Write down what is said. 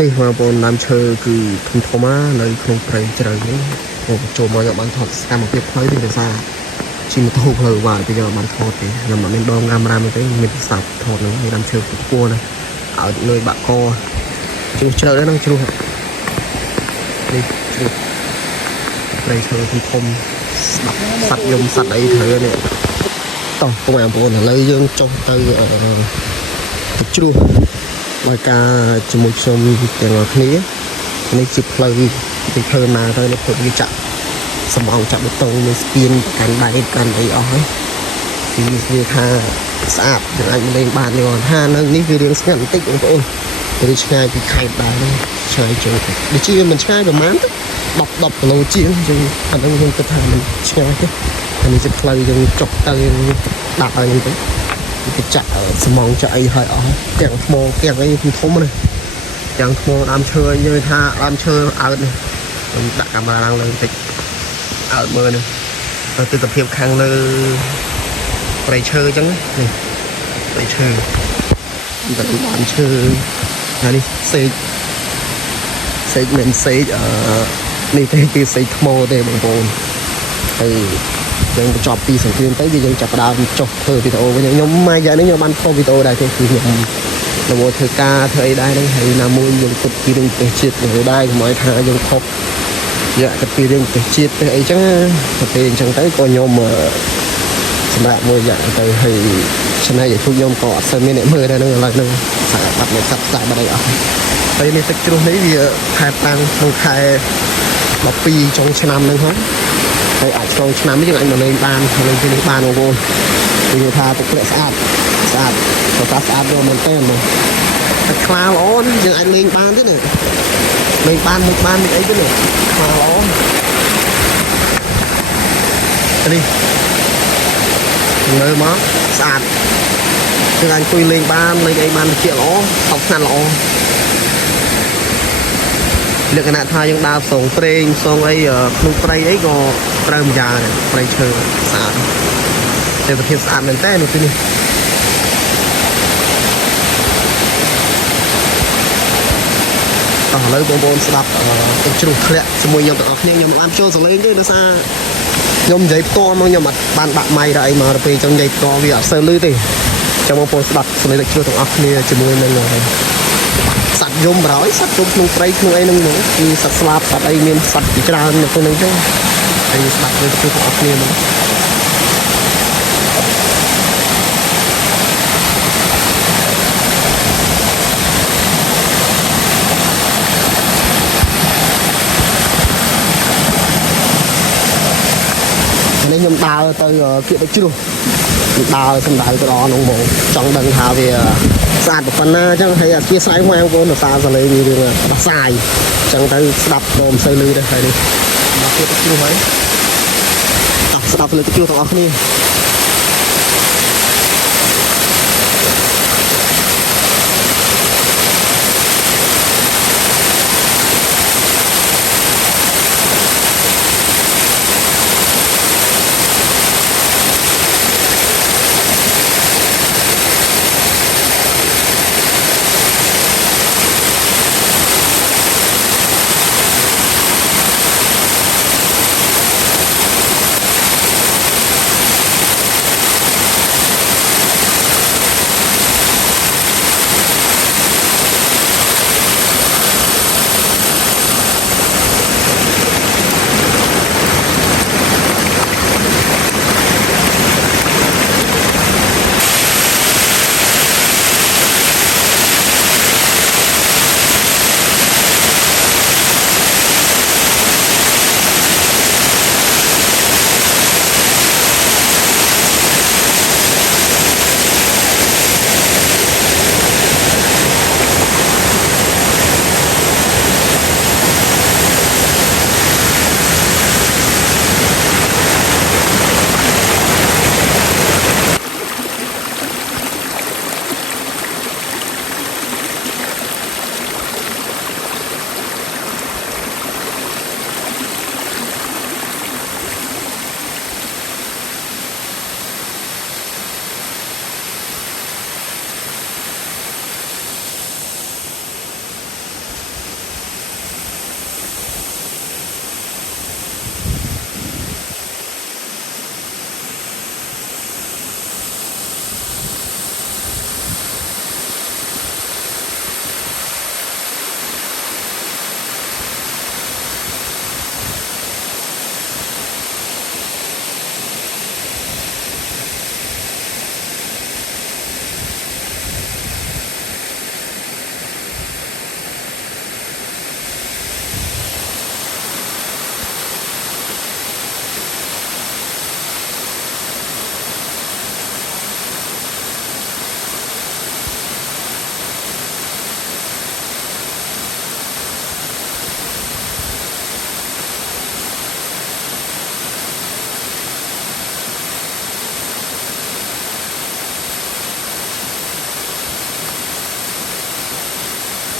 នេះបងប្អូនដើមឈើគឺធំធំនៅក្នុងព្រៃជ្រៅនេះបងចូលមកយកបានថតសកម្មភាពផ្លូវនេះដោយសារជិះម៉ូតូផ្លូវវ៉ាទៅយកបានថតទេខ្ញុំអត់មានដងកាមេរ៉ាមកទេមានស្រាប់ថតនឹងមានដើមឈើខ្ពស់ណាឲ្យលុយបាក់កជ្រុះជ្រៅដែរនឹងជ្រុះនេះជ្រុះព្រៃឈើធំធំស្ដាប់សัตว์យំសัตว์អីត្រូវនេះតោះបងប្អូនឥឡូវយើងចុះទៅជ្រុះដោយការជាមួយខ្ញុំទាំងអស់គ្នានេះជាផ្លូវពីធ្វើមកទៅនេះពួកវាចាក់សំអងចាក់បេតុងមានស្ពានកាន់ដៃកាន់អីអស់ហើយពីវាថាស្អាតយើងអាចលេងបាននេះគាត់ថានៅនេះវារៀងស្ងាត់បន្តិចបងប្អូនទៅឆ្ងាយពីខេត្តដែរឆ្ងាយជាងដូចជាមិនឆ្ងាយប្រហែលទៅ10គីឡូជាងយើងអាហ្នឹងយើងគិតថាមិនឆ្ងាយទេអានេះជាផ្លូវយើងចុះទៅដាក់ឲ្យហ្នឹងទៅគេចាក់សំងចាក់អីហើយអស់ទាំងថ្មទាំងអីធំណាទាំងថ្មដើមឈើយើងថាដើមឈើអើតនេះខ្ញុំដាក់កាមេរ៉ាឡើងបន្តិចអើតមើលនេះទិដ្ឋភាពខាងលើព្រៃឈើអញ្ចឹងនេះព្រៃឈើដើមឈើនេះសេកមិនសេកនេះទេគឺសេកថ្មទេបងប្អូនហើយយើងបញ្ចប់ពីសង្គ្រាមទៅយើងចាប់ផ្ដើមចុះធ្វើវីដេអូវិញខ្ញុំមកយ៉ាងនេះខ្ញុំបានថតវីដេអូដែរទេគឺខ្ញុំរវល់ធ្វើការធ្វើអីដែរហ្នឹងហើយណាមួយយើងគិតពីរឿងប្រទេសជាតិទៅដែរកុំឲ្យថាយើងខុសយកគិតពីរឿងប្រទេសជាតិទៅអីចឹងទៅពេលអញ្ចឹងទៅក៏ខ្ញុំសម្រាប់មួយយ៉ាងទៅហើយឆ្នៃឲ្យខ្ញុំក៏អត់សូវមានអ្នកមើលដែរហ្នឹងឥឡូវហ្នឹងសារបាត់មកកាត់ផ្សាយបាត់អីអស់ហើយនេះទឹកជ្រោះនេះវាខែតាំងក្នុងខែ12ចុងឆ្នាំហ្នឹងហ្នឹងហើយអាចចូលឆ្នាំនេះយើងអាចមកលេងបានលេងទីនេះបានបងប្អូននិយាយថាទឹកធ្លាក់ស្អាតស្អាតយកមែនតើទឹកខ្លាល្អណាយើងអាចលេងបានទេណាលេងបានមុខបានអីទេណាខ្លាល្អនេះលើមកស្អាតយើងអាចជួយលេងបានលេងអីបានជាល្អខំស្ងាត់ល្អលក្ខណៈថាយើងដើរផ្សងព្រេងផ្សងអីក្នុងព្រៃអីក៏ត្រូវម្យ៉ាងដែរព្រៃឈើស្អាតតែប្រភេទស្អាតមែនតើនៅទីនេះឥឡូវបងប្អូនស្ដាប់ទឹកជ្រោះធ្លាក់ជាមួយខ្ញុំទាំងអស់គ្នាខ្ញុំមិនបានចូលសលេងទេដោយសារខ្ញុំនិយាយផ្ទាល់មកខ្ញុំអត់បានដាក់ម៉ៃដល់អីមកទៅពេលចឹងនិយាយផ្ទាល់វាអត់សូវលឺទេចាំបងប្អូនស្ដាប់សលេងទឹកជ្រោះទាំងអស់គ្នាជាមួយនឹងសត្វយំប្រហើយសត្វយំក្នុងព្រៃក្នុងអីហ្នឹងមកគឺសត្វស្លាបសត្វអីមានសត្វជាច្រើននៅក្នុងហ្នឹងចឹងហើយស្ដាប់ដូចទាំងអស់គ្នាមកនេះខ្ញុំដើរទៅគៀកទឹកជ្រោះដើរសំដៅទៅដល់នោះមកចង់ដឹងថាវាស្អាតប៉ុណ្ណាអញ្ចឹងហើយអធិស្ឋានមកបងប្អូនភាសាសលេងរឿងផ្សាយអញ្ចឹងទៅស្ដាប់ទៅមិនសូវលឺទេហើយនេះមកគៀកទឹកជ្រោះហើយស្ដាប់លើទឹកជ្រោះទាំងអស់គ្នា